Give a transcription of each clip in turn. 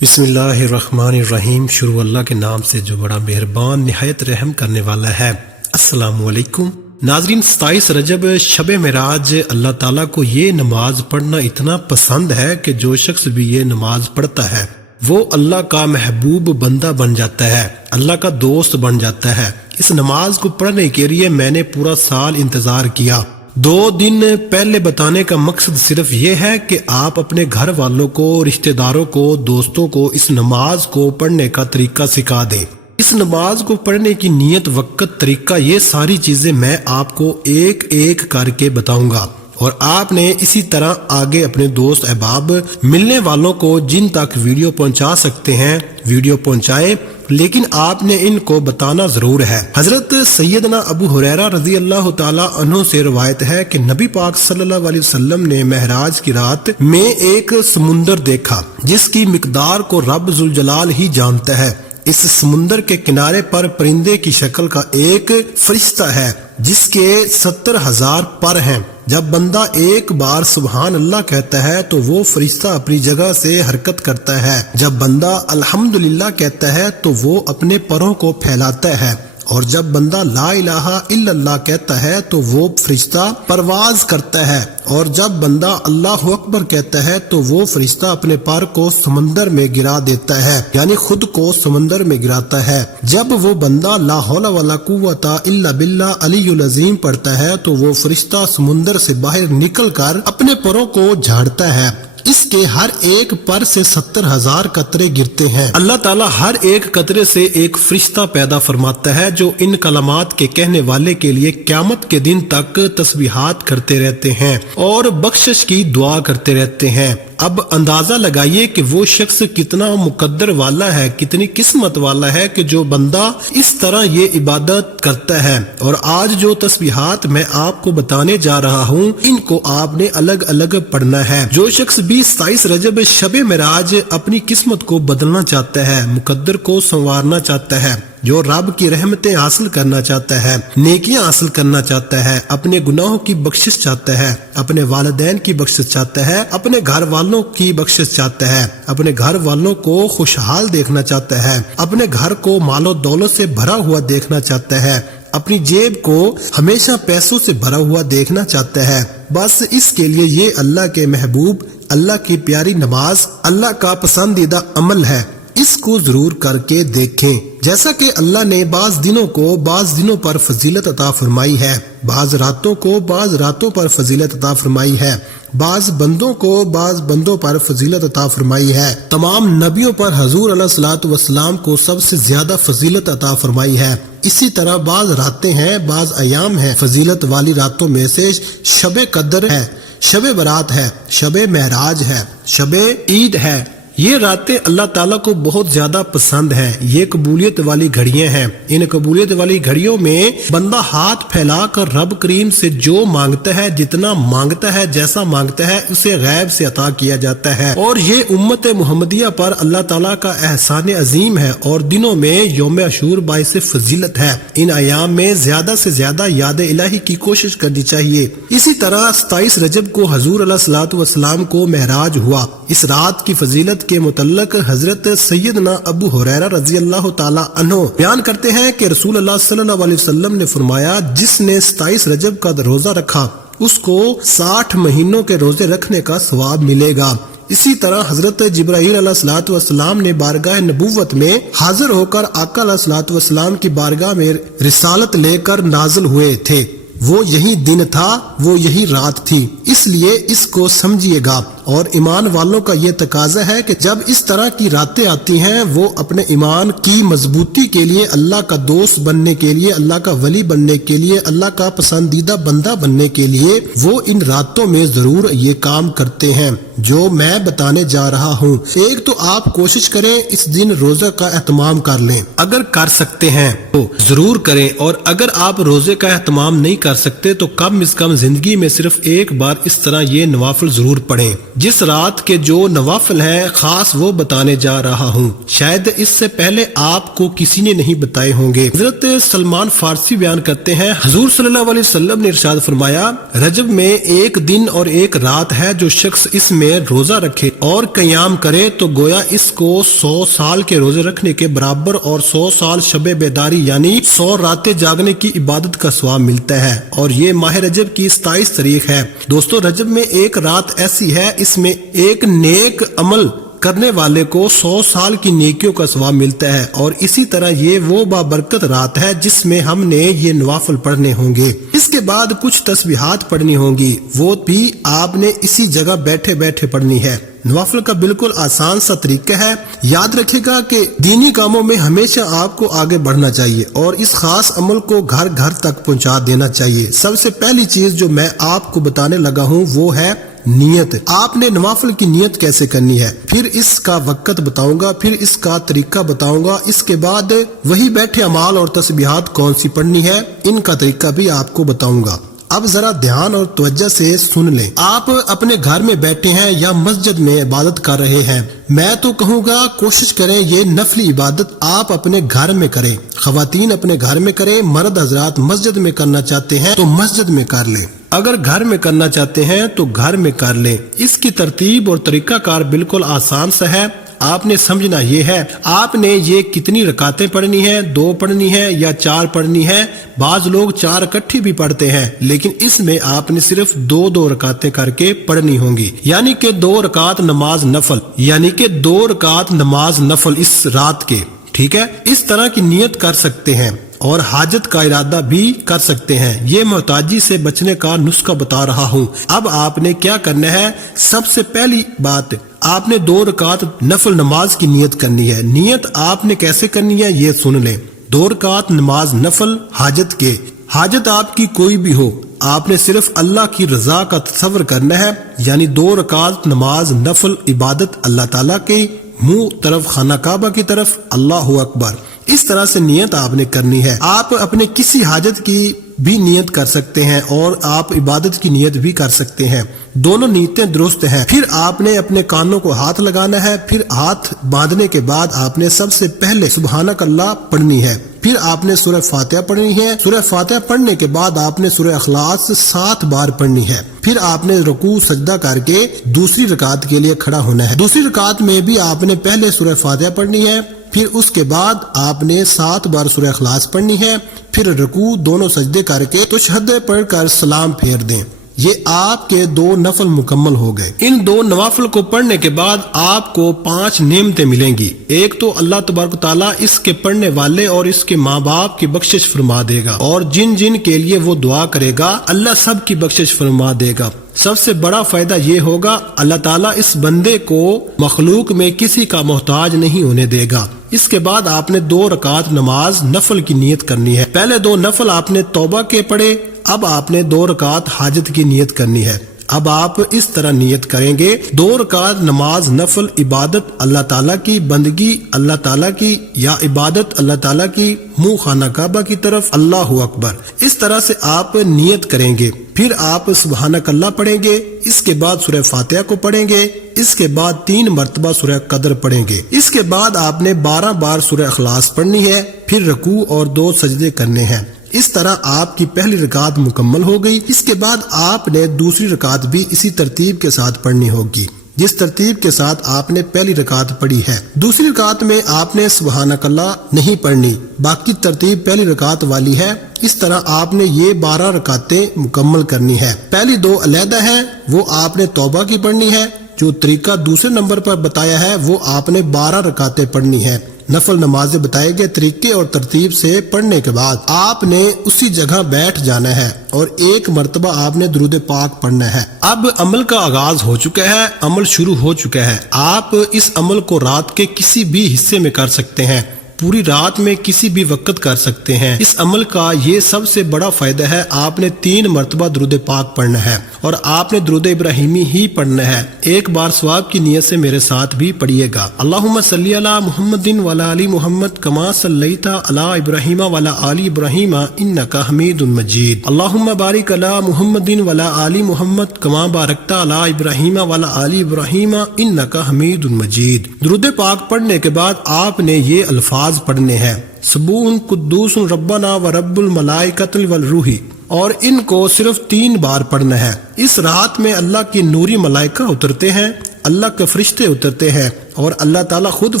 بسم اللہ الرحمن الرحیم۔ شروع اللہ کے نام سے جو بڑا مہربان نہایت رحم کرنے والا ہے۔ السلام علیکم ناظرین، 27 رجب شب معراج اللہ تعالیٰ کو یہ نماز پڑھنا اتنا پسند ہے کہ جو شخص بھی یہ نماز پڑھتا ہے وہ اللہ کا محبوب بندہ بن جاتا ہے، اللہ کا دوست بن جاتا ہے۔ اس نماز کو پڑھنے کے لیے میں نے پورا سال انتظار کیا۔ 2 دن پہلے بتانے کا مقصد صرف یہ ہے کہ آپ اپنے گھر والوں کو، رشتہ داروں کو، دوستوں کو اس نماز کو پڑھنے کا طریقہ سکھا دیں۔ اس نماز کو پڑھنے کی نیت، وقت، طریقہ، یہ ساری چیزیں میں آپ کو ایک ایک کر کے بتاؤں گا، اور آپ نے اسی طرح آگے اپنے دوست احباب، ملنے والوں کو جن تک ویڈیو پہنچا سکتے ہیں ویڈیو پہنچائیں، لیکن آپ نے ان کو بتانا ضرور ہے۔ حضرت سیدنا ابو ہریرہ رضی اللہ تعالی عنہ سے روایت ہے کہ نبی پاک صلی اللہ علیہ وسلم نے معراج کی رات میں ایک سمندر دیکھا جس کی مقدار کو رب ذوالجلال ہی جانتا ہے۔ اس سمندر کے کنارے پر پرندے کی شکل کا ایک فرشتہ ہے جس کے 70,000 پر ہیں۔ جب بندہ ایک بار سبحان اللہ کہتا ہے تو وہ فرشتہ اپنی جگہ سے حرکت کرتا ہے۔ جب بندہ الحمدللہ کہتا ہے تو وہ اپنے پروں کو پھیلاتا ہے، اور جب بندہ لا الہ الا اللہ کہتا ہے تو وہ فرشتہ پرواز کرتا ہے، اور جب بندہ اللہ اکبر کہتا ہے تو وہ فرشتہ اپنے پر کو سمندر میں گرا دیتا ہے، یعنی خود کو سمندر میں گراتا ہے۔ جب وہ بندہ لا حول ولا قوت الا باللہ علی العظیم پڑھتا ہے تو وہ فرشتہ سمندر سے باہر نکل کر اپنے پروں کو جھاڑتا ہے۔ اس کے ہر ایک پر سے 70,000 قطرے گرتے ہیں۔ اللہ تعالیٰ ہر ایک قطرے سے ایک فرشتہ پیدا فرماتا ہے جو ان کلمات کے کہنے والے کے لیے قیامت کے دن تک تسبیحات کرتے رہتے ہیں اور بخشش کی دعا کرتے رہتے ہیں۔ اب اندازہ لگائیے کہ وہ شخص کتنا مقدر والا ہے، کتنی قسمت والا ہے کہ جو بندہ اس طرح یہ عبادت کرتا ہے۔ اور آج جو تسبیحات میں آپ کو بتانے جا رہا ہوں ان کو آپ نے الگ الگ پڑھنا ہے۔ جو شخص بھی 27 رجب شب معراج اپنی قسمت کو بدلنا چاہتا ہے، مقدر کو سنوارنا چاہتا ہے، جو رب کی رحمتیں حاصل کرنا چاہتا ہے، نیکیاں حاصل کرنا چاہتا ہے، اپنے گناہوں کی بخشش چاہتا ہے، اپنے والدین کی بخشش چاہتا ہے، اپنے گھر والوں کی بخشش چاہتا ہے، اپنے گھر والوں کو خوشحال دیکھنا چاہتا ہے، اپنے گھر کو مال و دولت سے بھرا ہوا دیکھنا چاہتا ہے، اپنی جیب کو ہمیشہ پیسوں سے بھرا ہوا دیکھنا چاہتا ہے، بس اس کے لیے یہ اللہ کے محبوب، اللہ کی پیاری نماز، اللہ کا پسندیدہ عمل ہے۔ اس کو ضرور کر کے دیکھیں۔ جیسا کہ اللہ نے بعض دنوں کو بعض دنوں پر فضیلت عطا فرمائی ہے، بعض راتوں کو بعض راتوں پر فضیلت عطا فرمائی ہے، بعض بندوں کو بعض بندوں پر فضیلت عطا فرمائی ہے، تمام نبیوں پر حضور علیہ الصلوۃ والسلام کو سب سے زیادہ فضیلت عطا فرمائی ہے۔ اسی طرح بعض راتیں ہیں، بعض ایام ہیں، فضیلت والی راتوں میں سے شب قدر ہے، شب برات ہے، شب معراج ہے، شب عید ہے۔ یہ راتیں اللہ تعالیٰ کو بہت زیادہ پسند ہیں، یہ قبولیت والی گھڑیاں ہیں۔ ان قبولیت والی گھڑیوں میں بندہ ہاتھ پھیلا کر رب کریم سے جو مانگتا ہے، جتنا مانگتا ہے، جیسا مانگتا ہے، اسے غیب سے عطا کیا جاتا ہے۔ اور یہ امت محمدیہ پر اللہ تعالیٰ کا احسان عظیم ہے، اور دنوں میں یوم عاشور باعث فضیلت ہے۔ ان ایام میں زیادہ سے زیادہ یاد الہی کی کوشش کرنی چاہیے۔ اسی طرح 27 رجب کو حضور علیہ الصلوۃ والسلام کو معراج ہوا۔ اس رات کی فضیلت کے متعلق حضرت سیدنا ابو ہریرہ رضی اللہ تعالی عنہ بیان کرتے ہیں کہ رسول اللہ صلی اللہ علیہ وسلم نے فرمایا، جس نے 27 رجب کا روزہ رکھا اس کو 60 مہینوں کے روزے رکھنے کا ثواب ملے گا۔ اسی طرح حضرت جبرائیل علیہ الصلوۃ والسلام نے بارگاہ نبوت میں حاضر ہو کر آقا علیہ الصلوۃ والسلام کی بارگاہ میں رسالت لے کر نازل ہوئے تھے۔ وہ یہی دن تھا، وہ یہی رات تھی، اس لیے اس کو سمجھیے گا۔ اور ایمان والوں کا یہ تقاضا ہے کہ جب اس طرح کی راتیں آتی ہیں وہ اپنے ایمان کی مضبوطی کے لیے، اللہ کا دوست بننے کے لیے، اللہ کا ولی بننے کے لیے، اللہ کا پسندیدہ بندہ بننے کے لیے وہ ان راتوں میں ضرور یہ کام کرتے ہیں جو میں بتانے جا رہا ہوں۔ ایک تو آپ کوشش کریں اس دن روزہ کا اہتمام کر لیں، اگر کر سکتے ہیں تو ضرور کریں، اور اگر آپ روزے کا اہتمام نہیں کر سکتے تو کم از کم زندگی میں صرف ایک بار اس طرح یہ نوافل ضرور پڑھیں۔ جس رات کے جو نوافل ہیں خاص وہ بتانے جا رہا ہوں، شاید اس سے پہلے آپ کو کسی نے نہیں بتائے ہوں گے۔ حضرت سلمان فارسی بیان کرتے ہیں، حضور صلی اللہ علیہ وسلم نے ارشاد فرمایا، رجب میں ایک دن اور ایک رات ہے، جو شخص اس میں روزہ رکھے اور قیام کرے تو گویا اس کو 100 سال کے روزے رکھنے کے برابر اور 100 سال شب بیداری یعنی 100 راتیں جاگنے کی عبادت کا ثواب ملتا ہے، اور یہ ماہ رجب کی 27 تاریخ ہے۔ دوستو، رجب میں ایک رات ایسی ہے اس میں ایک نیک عمل کرنے والے کو 100 سال کی نیکیوں کا ثواب ملتا ہے، اور اسی طرح یہ وہ بابرکت رات ہے جس میں ہم نے یہ نوافل پڑھنے ہوں گے۔ اس کے بعد کچھ تسبیحات پڑھنی ہوں گی، وہ بھی آپ نے اسی جگہ بیٹھے بیٹھے پڑھنی ہے۔ نوافل کا بالکل آسان سا طریقہ ہے۔ یاد رکھے گا کہ دینی کاموں میں ہمیشہ آپ کو آگے بڑھنا چاہیے اور اس خاص عمل کو گھر گھر تک پہنچا دینا چاہیے۔ سب سے پہلی چیز جو میں آپ کو بتانے لگا ہوں وہ ہے نیت۔ آپ نے نوافل کی نیت کیسے کرنی ہے، پھر اس کا وقت بتاؤں گا، پھر اس کا طریقہ بتاؤں گا۔ اس کے بعد وہی بیٹھے اعمال اور تسبیحات کون سی پڑھنی ہے، ان کا طریقہ بھی آپ کو بتاؤں گا۔ اب ذرا دھیان اور توجہ سے سن لیں۔ آپ اپنے گھر میں بیٹھے ہیں یا مسجد میں عبادت کر رہے ہیں، میں تو کہوں گا کوشش کریں یہ نفلی عبادت آپ اپنے گھر میں کریں۔ خواتین اپنے گھر میں کریں، مرد حضرات مسجد میں کرنا چاہتے ہیں تو مسجد میں کر لیں، اگر گھر میں کرنا چاہتے ہیں تو گھر میں کر لیں۔ اس کی ترتیب اور طریقہ کار بالکل آسان سا ہے۔ آپ نے سمجھنا یہ ہے، آپ نے یہ کتنی رکعتیں پڑھنی ہیں، 2 پڑھنی ہے یا 4 پڑھنی ہے۔ بعض لوگ 4 اکٹھی بھی پڑھتے ہیں، لیکن اس میں آپ نے صرف 2 رکعتیں کر کے پڑھنی ہوں گی، یعنی کہ 2 رکعت نماز نفل، یعنی کہ 2 رکعت نماز نفل اس رات کے، ٹھیک ہے۔ اس طرح کی نیت کر سکتے ہیں اور حاجت کا ارادہ بھی کر سکتے ہیں۔ یہ محتاجی سے بچنے کا نسخہ بتا رہا ہوں۔ اب آپ نے کیا کرنا ہے، سب سے پہلی بات آپ نے 2 رکعت نفل نماز کی نیت کرنی ہے۔ نیت آپ نے کیسے کرنی ہے یہ سن لیں۔ 2 رکعت نماز نفل حاجت کے، حاجت آپ کی کوئی بھی ہو، آپ نے صرف اللہ کی رضا کا تصور کرنا ہے، یعنی 2 رکعت نماز نفل عبادت اللہ تعالیٰ کے منہ طرف خانہ کعبہ کی طرف، اللہ اکبر، اس طرح سے نیت آپ نے کرنی ہے۔ آپ اپنے کسی حاجت کی بھی نیت کر سکتے ہیں اور آپ عبادت کی نیت بھی کر سکتے ہیں، دونوں نیتیں درست ہیں۔ پھر آپ نے اپنے کانوں کو ہاتھ لگانا ہے، پھر ہاتھ باندھنے کے بعد آپ نے سب سے پہلے سبحانک اللہ پڑھنی ہے، پھر آپ نے سورہ فاتحہ پڑھنی ہے۔ سورہ فاتحہ پڑھنے کے بعد آپ نے سورہ اخلاص 7 بار پڑھنی ہے، پھر آپ نے رکوع سجدہ کر کے دوسری رکعت کے لیے کھڑا ہونا ہے۔ دوسری رکعت میں بھی آپ نے پہلے سورہ فاتحہ پڑھنی ہے، پھر اس کے بعد آپ نے 7 بار سورہ اخلاص پڑھنی ہے، پھر رکوع دونوں سجدے کر کے تشہد پڑھ کر سلام پھیر دیں۔ یہ آپ کے 2 نفل مکمل ہو گئے۔ ان 2 نوافل کو پڑھنے کے بعد آپ کو 5 نعمتیں ملیں گی۔ ایک تو اللہ تبارک و تعالیٰ اس کے پڑھنے والے اور اس کے ماں باپ کی بخشش فرما دے گا، اور جن جن کے لیے وہ دعا کرے گا اللہ سب کی بخشش فرما دے گا۔ سب سے بڑا فائدہ یہ ہوگا، اللہ تعالیٰ اس بندے کو مخلوق میں کسی کا محتاج نہیں ہونے دے گا۔ اس کے بعد آپ نے 2 رکعت نماز نفل کی نیت کرنی ہے۔ پہلے 2 نفل آپ نے توبہ کے پڑھے، اب آپ نے 2 رکعت حاجت کی نیت کرنی ہے۔ اب آپ اس طرح نیت کریں گے، 2 رکعت نماز نفل عبادت اللہ تعالیٰ کی، بندگی اللہ تعالیٰ کی، یا عبادت اللہ تعالیٰ کی، منہ خانہ کعبہ کی طرف، اللہ اکبر، اس طرح سے آپ نیت کریں گے۔ پھر آپ سبحانک اللہ پڑھیں گے، اس کے بعد سورہ فاتحہ کو پڑھیں گے، اس کے بعد 3 مرتبہ سورہ قدر پڑھیں گے، اس کے بعد آپ نے 12 بار سورہ اخلاص پڑھنی ہے، پھر رکوع اور 2 سجدے کرنے ہیں۔ اس طرح آپ کی پہلی رکعت مکمل ہو گئی۔ اس کے بعد آپ نے دوسری رکعت بھی اسی ترتیب کے ساتھ پڑھنی ہوگی جس ترتیب کے ساتھ آپ نے پہلی رکعت پڑھی ہے۔ دوسری رکعت میں آپ نے سبحانک اللہ نہیں پڑھنی، باقی ترتیب پہلی رکعت والی ہے۔ اس طرح آپ نے یہ 12 رکعتیں مکمل کرنی ہے۔ پہلی 2 علیحدہ ہیں، وہ آپ نے توبہ کی پڑھنی ہے۔ جو طریقہ دوسرے نمبر پر بتایا ہے وہ آپ نے 12 رکعتیں پڑھنی ہے۔ نفل نمازیں بتائے گئے طریقے اور ترتیب سے پڑھنے کے بعد آپ نے اسی جگہ بیٹھ جانا ہے اور 1 مرتبہ آپ نے درود پاک پڑھنا ہے۔ اب عمل کا آغاز ہو چکا ہے، عمل شروع ہو چکا ہے۔ آپ اس عمل کو رات کے کسی بھی حصے میں کر سکتے ہیں، پوری رات میں کسی بھی وقت کر سکتے ہیں۔ اس عمل کا یہ سب سے بڑا فائدہ ہے، آپ نے 3 مرتبہ درود پاک پڑھنا ہے اور آپ نے درود ابراہیمی ہی پڑھنا ہے۔ ایک بار ثواب کی نیت سے میرے ساتھ بھی پڑھیے گا۔ اللہم صلی علی محمد وعلی آل محمد کما صلیت علی ابراہیم وعلی آل ابراہیم انک حمید مجید۔ اللہم بارک علی محمد وعلی آل محمد کما بارکت علی ابراہیم وعلی آل ابراہیم انک حمید مجید۔ درود پاک پڑھنے کے بعد آپ نے یہ الفاظ پڑھنے ہیں: سبوح قدوس ربنا و رب الملائکۃ والروح، اور ان کو صرف 3 بار پڑھنا ہے۔ اس رات میں اللہ کی نوری ملائکہ اترتے ہیں، اللہ کے فرشتے اترتے ہیں، اور اللہ تعالیٰ خود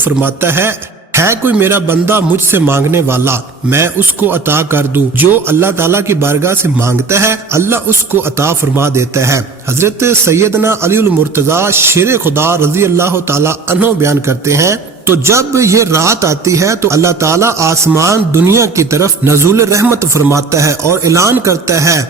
فرماتا ہے کوئی میرا بندہ مجھ سے مانگنے والا، میں اس کو عطا کر دوں۔ جو اللہ تعالیٰ کی بارگاہ سے مانگتا ہے اللہ اس کو عطا فرما دیتا ہے۔ حضرت سیدنا علی المرتضیٰ شیر خدا رضی اللہ تعالیٰ عنہ بیان کرتے ہیں، تو جب یہ رات آتی ہے تو اللہ تعالیٰ آسمان دنیا کی طرف نزول رحمت فرماتا ہے اور اعلان کرتا ہے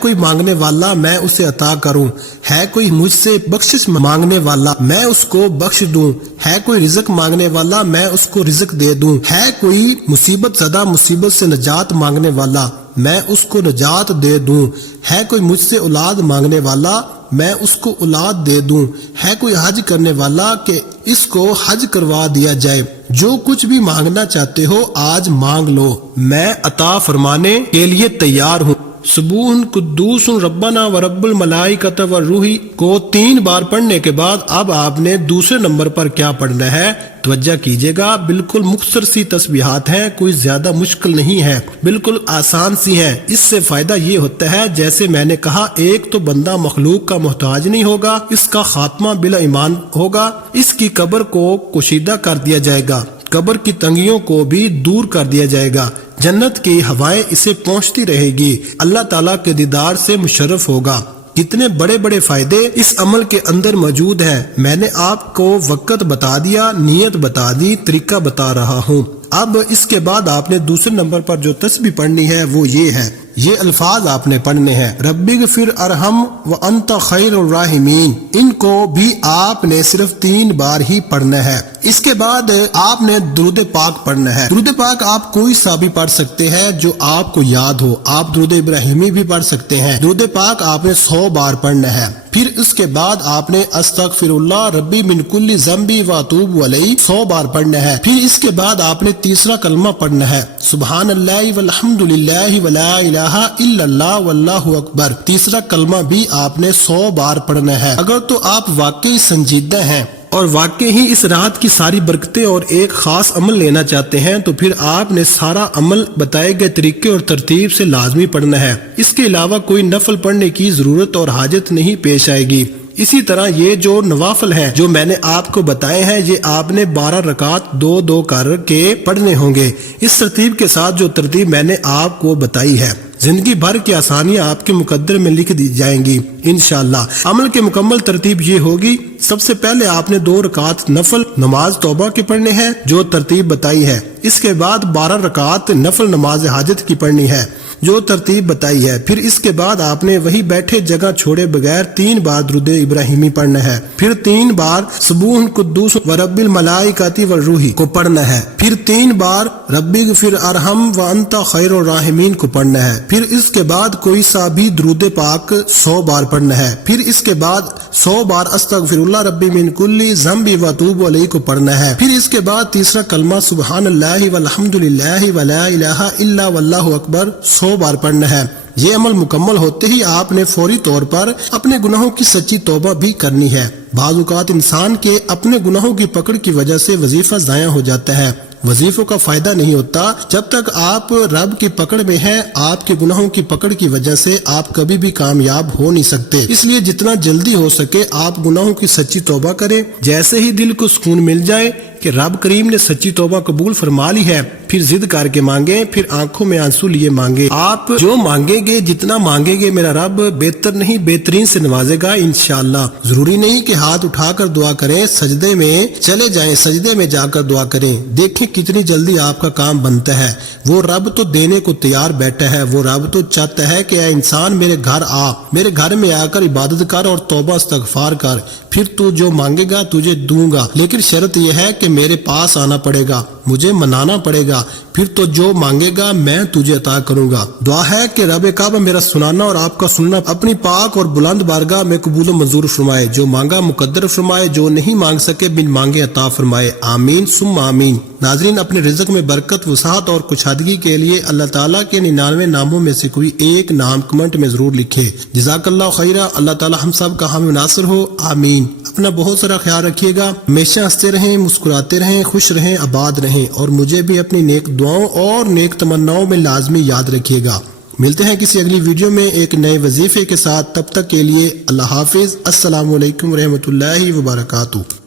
کوئی مانگنے والا میں اسے عطا کروں، ہے کوئی مجھ سے بخشش مانگنے والا میں اس کو بخش دوں، ہے کوئی رزق مانگنے والا میں اس کو رزق دے دوں، ہے کوئی مصیبت زدہ مصیبت سے نجات مانگنے والا میں اس کو نجات دے دوں، ہے کوئی مجھ سے اولاد مانگنے والا میں اس کو اولاد دے دوں، ہے کوئی حج کرنے والا کہ اس کو حج کروا دیا جائے۔ جو کچھ بھی مانگنا چاہتے ہو آج مانگ لو، میں عطا فرمانے کے لیے تیار ہوں۔ سبوح قدوس ربنا و رب الملائکۃ والروح کو 3 بار پڑھنے کے بعد اب آپ نے دوسرے نمبر پر کیا پڑھنا ہے، توجہ کیجئے گا۔ بالکل مختصر سی تسبیحات ہیں، کوئی زیادہ مشکل نہیں ہے، بالکل آسان سی ہیں۔ اس سے فائدہ یہ ہوتا ہے، جیسے میں نے کہا، ایک تو بندہ مخلوق کا محتاج نہیں ہوگا، اس کا خاتمہ بلا ایمان ہوگا، اس کی قبر کو کشیدہ کر دیا جائے گا، قبر کی تنگیوں کو بھی دور کر دیا جائے گا، جنت کی ہوائیں اسے پہنچتی رہے گی، اللہ تعالیٰ کے دیدار سے مشرف ہوگا۔ کتنے بڑے بڑے فائدے اس عمل کے اندر موجود ہیں۔ میں نے آپ کو وقت بتا دیا، نیت بتا دی، طریقہ بتا رہا ہوں۔ اب اس کے بعد آپ نے دوسرے نمبر پر جو تسبیح پڑھنی ہے وہ یہ ہے، یہ الفاظ آپ نے پڑھنے ہیں: ربی اغفر ارحم وانت خیر الراحمین۔ ان کو بھی آپ نے صرف 3 بار ہی پڑھنا ہے۔ اس کے بعد آپ نے درود پاک پڑھنا ہے۔ درود پاک آپ کوئی سا بھی پڑھ سکتے ہیں جو آپ کو یاد ہو، آپ درود ابراہیمی بھی پڑھ سکتے ہیں۔ درود پاک آپ نے 100 بار پڑھنا ہے۔ پھر اس کے بعد آپ نے استغفر اللہ ربی من کل ذنب واتوب علیہ 100 بار پڑھنا ہے۔ پھر اس کے بعد آپ نے تیسرا کلمہ پڑھنا ہے، سبحان اللہ والحمد للہ ولا الہ الا اللہ واللہ اکبر۔ تیسرا کلمہ بھی آپ نے 100 بار پڑھنا ہے۔ اگر تو آپ واقعی سنجیدہ ہیں اور واقعی ہی اس رات کی ساری برکتیں اور ایک خاص عمل لینا چاہتے ہیں تو پھر آپ نے سارا عمل بتائے گئے طریقے اور ترتیب سے لازمی پڑھنا ہے۔ اس کے علاوہ کوئی نفل پڑھنے کی ضرورت اور حاجت نہیں پیش آئے گی۔ اسی طرح یہ جو نوافل ہیں جو میں نے آپ کو بتائے ہیں، یہ آپ نے 12 رکعت 2-2 کر کے پڑھنے ہوں گے، اس ترتیب کے ساتھ جو ترتیب میں نے آپ کو بتائی ہے۔ زندگی بھر کی آسانیاں آپ کے مقدر میں لکھ دی جائیں گی انشاءاللہ۔ عمل کی مکمل ترتیب یہ ہوگی: سب سے پہلے آپ نے 2 رکعت نفل نماز توبہ کے پڑھنے ہیں جو ترتیب بتائی ہے۔ اس کے بعد 12 رکعت نفل نماز حاجت کی پڑھنی ہے جو ترتیب بتائی ہے۔ پھر اس کے بعد آپ نے وہی بیٹھے جگہ چھوڑے بغیر 3 بار درود ابراہیمی پڑھنا ہے۔ پھر 3 بار سبوح قدوس و رب الملائکۃ والروح کو پڑھنا ہے۔ پھر 3 بار ربی اغفر ارحم وانت خیر الراحمین کو پڑھنا ہے۔ پھر اس کے بعد کوئی سا بھی درود پاک 100 بار پڑھنا ہے۔ پھر اس کے بعد 100 بار استغفر اللہ ربی من کل ذنب واتوب علیہ کو پڑھنا ہے۔ پھر اس کے بعد تیسرا کلمہ سبحان اللہ والحمد للہ ولا الہ الا واللہ اکبر 100 بار پڑھنا ہے۔ یہ عمل مکمل ہوتے ہی آپ نے فوری طور پر اپنے گناہوں کی سچی توبہ بھی کرنی ہے۔ بعض اوقات انسان کے اپنے گناہوں کی پکڑ کی وجہ سے وظیفہ ضائع ہو جاتا ہے۔ وظیفوں کا فائدہ نہیں ہوتا جب تک آپ رب کی پکڑ میں ہیں۔ آپ کے گناہوں کی پکڑ کی وجہ سے آپ کبھی بھی کامیاب ہو نہیں سکتے۔ اس لیے جتنا جلدی ہو سکے آپ گناہوں کی سچی توبہ کریں۔ جیسے ہی دل کو سکون مل جائے کہ رب کریم نے سچی توبہ قبول فرما لی ہے، پھر ضد کر کے مانگیں، پھر آنکھوں میں آنسو لیے مانگیں۔ آپ جو مانگیں گے، جتنا مانگیں گے، میرا رب بہتر نہیں بہترین سے نوازے گا انشاءاللہ۔ ضروری نہیں کہ ہاتھ اٹھا کر دعا کریں، سجدے میں چلے جائیں، سجدے میں جا کر دعا کریں، دیکھیں کتنی جلدی آپ کا کام بنتا ہے۔ وہ رب تو دینے کو تیار بیٹھا ہے، وہ رب تو چاہتا ہے کہ اے انسان میرے گھر آ، میرے گھر میں آ کر عبادت کر اور توبہ استغفار کر، پھر تو جو مانگے گا تجھے دوں گا، لیکن شرط یہ ہے کہ میرے پاس آنا پڑے گا۔ مجھے منانا پڑے گا، پھر تو جو مانگے گا میں تجھے عطا کروں گا۔ دعا ہے کہ رب کعبہ میرا سنانا اور آپ کا سننا اپنی پاک اور بلند بارگاہ میں قبول و منظور فرمائے، جو مانگا مقدر فرمائے، جو نہیں مانگ سکے بن مانگے عطا فرمائے، آمین ثم آمین۔ ناظرین، اپنے رزق میں برکت، وسعت اور کشادگی کے لیے اللہ تعالیٰ کے 99 ناموں میں سے کوئی ایک نام کمنٹ میں ضرور لکھے۔ جزاک اللہ خیرہ۔ اللہ تعالیٰ ہم سب کا حامی ناصر ہو، آمین۔ اپنا بہت سارا خیال رکھیے گا، ہمیشہ ہنستے رہیں، مسکراتے رہیں، خوش رہیں، آباد رہیں، اور مجھے بھی اپنی نیک دعاؤں اور نیک تمناؤں میں لازمی یاد رکھیے گا۔ ملتے ہیں کسی اگلی ویڈیو میں ایک نئے وظیفے کے ساتھ، تب تک کے لیے اللہ حافظ۔ السلام علیکم ورحمۃ اللہ وبرکاتہ۔